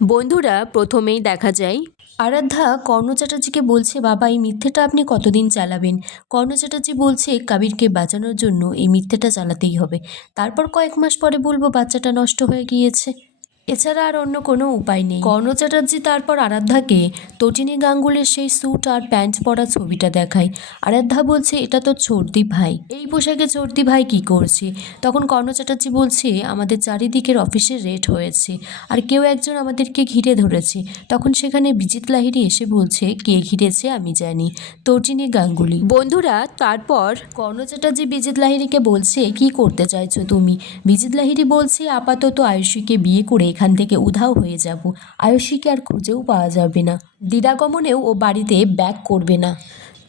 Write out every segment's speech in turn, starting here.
বন্ধুরা প্রথমেই দেখা যায় আরাধ্যা কর্ণ চ্যাটার্জিকে বলছে, বাবা এই মিথ্যেটা আপনি কতদিন চালাবেন। কর্ণ চ্যাটার্জি বলছে কাবিরকে বাঁচানোর জন্য এই মিথ্যেটা চালাতেই হবে, তারপর কয়েক মাস পরে বলবো বাচ্চাটা নষ্ট হয়ে গিয়েছে। এছাড়া আর অন্য কোনো উপায় নেই। কর্ণ চ্যাটার্জি তারপর আরাধ্যাকে তটিনী গাঙ্গুলির সেই স্যুট আর প্যান্ট পরা ছবিটা দেখায়। আরাধ্যা বলছে এটা তো চর্দি ভাই, এই পোশাকে চর্দি ভাই কি করছে। তখন কর্ণ চ্যাটার্জি বলছে আমাদের চারিদিকের অফিসের রেড হয়েছে আর কেউ একজন আমাদেরকে ঘিরে ধরেছে। তখন সেখানে বিজিত লাহিড়ী এসে বলছে কে ঘিরেছে আমি জানি, তটিনী গাঙ্গুলি। বন্ধুরা তারপর কর্ণ চ্যাটার্জি বিজিত লাহিড়ীকে বলছে কি করতে চাইছো তুমি। বিজিত লাহিড়ী বলছে আপাতত আয়ুষীকে বিয়ে করে এখান থেকে উধাও হয়ে যাব, আয়ুষীকে আর খুঁজেও পাওয়া যাবে না, দিদাগমনেও ও বাড়িতে ব্যাক করবে না,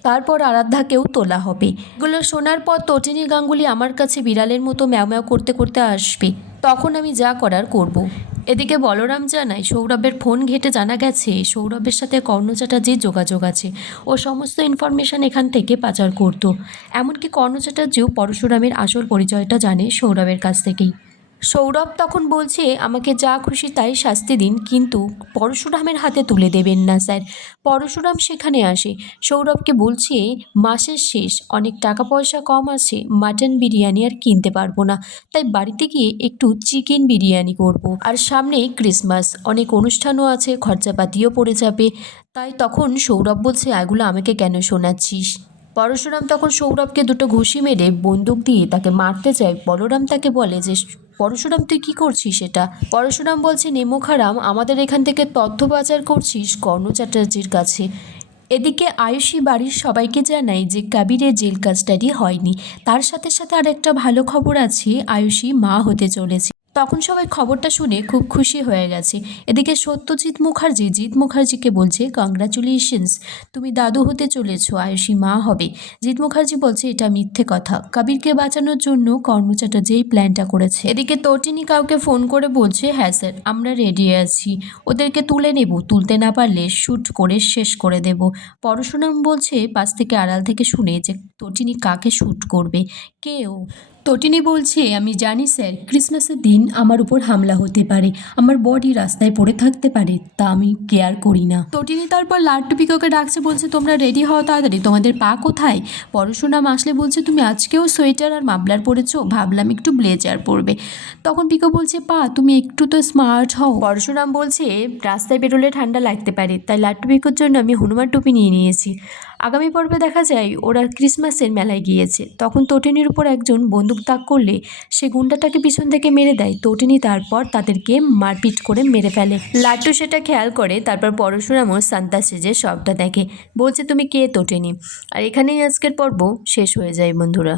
তারপর আরাধ্যাকেও তোলা হবে। এগুলো শোনার পর তটিনী গাঙ্গুলি আমার কাছে বিড়ালের মতো ম্যাও ম্যাও করতে করতে আসবে, তখন আমি যা করার করব। এদিকে বলরাম জানায় সৌরভের ফোন ঘেঁটে জানা গেছে সৌরভের সাথে কর্ণ চ্যাটার্জির যোগাযোগ আছে, ও সমস্ত ইনফরমেশন এখান থেকে পাচার করত। এমনকি কর্ণ চ্যাটার্জিও পরশুরামের আসল পরিচয়টা জানে সৌরভের কাছ থেকেই। সৌরভ তখন বলছে আমাকে যা খুশি তাই শাস্তি দিন, কিন্তু পরশুরামের হাতে তুলে দেবেন না স্যার। পরশুরাম সেখানে আসে, সৌরভকে বলছে মাসের শেষ, অনেক টাকা পয়সা কম আছে, মাটন বিরিয়ানি আর কিনতে পারবো না, তাই বাড়িতে গিয়ে একটু চিকেন বিরিয়ানি করব। আর সামনেই ক্রিসমাস, অনেক অনুষ্ঠানও আছে, খরচাপাতিও পড়ে যাবে। তাই তখন সৌরভ বলছে এগুলো আমাকে কেন শোনাচ্ছিস। পরশুরাম তখন সৌরভকে দুটো ঘুষি মেরে বন্দুক দিয়ে তাকে মারতে যায়। বলরাম তাকে বলে যে পরশুরাম তুই কী করছিস এটা। পরশুরাম বলছে নেমোখারাম আমাদের এখান থেকে তথ্য পাচার করছিস কর্ণ চ্যাটার্জির কাছে। এদিকে আয়ুষী বাড়ির সবাইকে জানায় যে কাবিরের জেল কাস্টাডি হয়নি, তার সাথে সাথে আরেকটা ভালো খবর আছে, আয়ুষী মা হতে চলেছে। তখন সবাই খবরটা শুনে খুব খুশি হয়ে গেছে। এদিকে সত্যজিৎ মুখার্জিকে বলছে কংগ্রাচুলেশনস, তুমি দাদু হতে চলেছো, আয়ুষী মা হবে। জিৎ মুখার্জি বলছে এটা মিথ্যে কথা, কবিরকে বাঁচানোর জন্য কর্ণ চ্যাটার্জি এই প্ল্যানটা করেছে। এদিকে তটিনী কাউকে ফোন করে বলছে হ্যাঁ স্যার আমরা রেডি আছি, ওদেরকে তুলে নেব, তুলতে না পারলে শ্যুট করে শেষ করে দেব। পরশুরাম বলছে পাশ থেকে আড়াল থেকে শুনে যে তটিনী কাকে শ্যুট করবে, কেউ। তটিনী বলছে আমি জানি স্যার ক্রিসমাসের দিন আমার উপর হামলা হতে পারে, আমার বডি রাস্তায় পড়ে থাকতে পারে, তা আমি কেয়ার করি না। তটিনী তারপর লাড্ডু পিকোকে ডাকছে, বলছে তোমরা রেডি হও তাড়াতাড়ি, তোমাদের পা কোথায়। পরশুরাম আসলে বলছে তুমি আজকেও সোয়েটার আর মাফলার পরেছো, ভাবলাম একটু ব্লেজার পরবে। তখন পিকো বলছে পা তুমি একটু তো স্মার্ট হও। পরশুরাম বলছে রাস্তায় বেরোলে ঠান্ডা লাগতে পারে, তাই লাড্ডু পিকোর জন্য আমি হনুমান টুপি নিয়ে নিয়েছি। আগামী পর্বে দেখা যায় ওরা ক্রিসমাসের মেলায় গিয়েছে, তখন তটিনীর উপর একজন বন্দুক তাক করলে সে গুন্ডাটাকে পিছন থেকে মেরে দেয়। তটিনী তারপর তাদেরকে মারপিট করে মেরে ফেলে। লাড্ডু সেটা খেয়াল করে, তারপর পরশুরামও সান্তা সেজে সবটা দেখে, বলছে তুমি কে তটিনী। আর এখানেই আজকের পর্ব শেষ হয়ে যায় বন্ধুরা।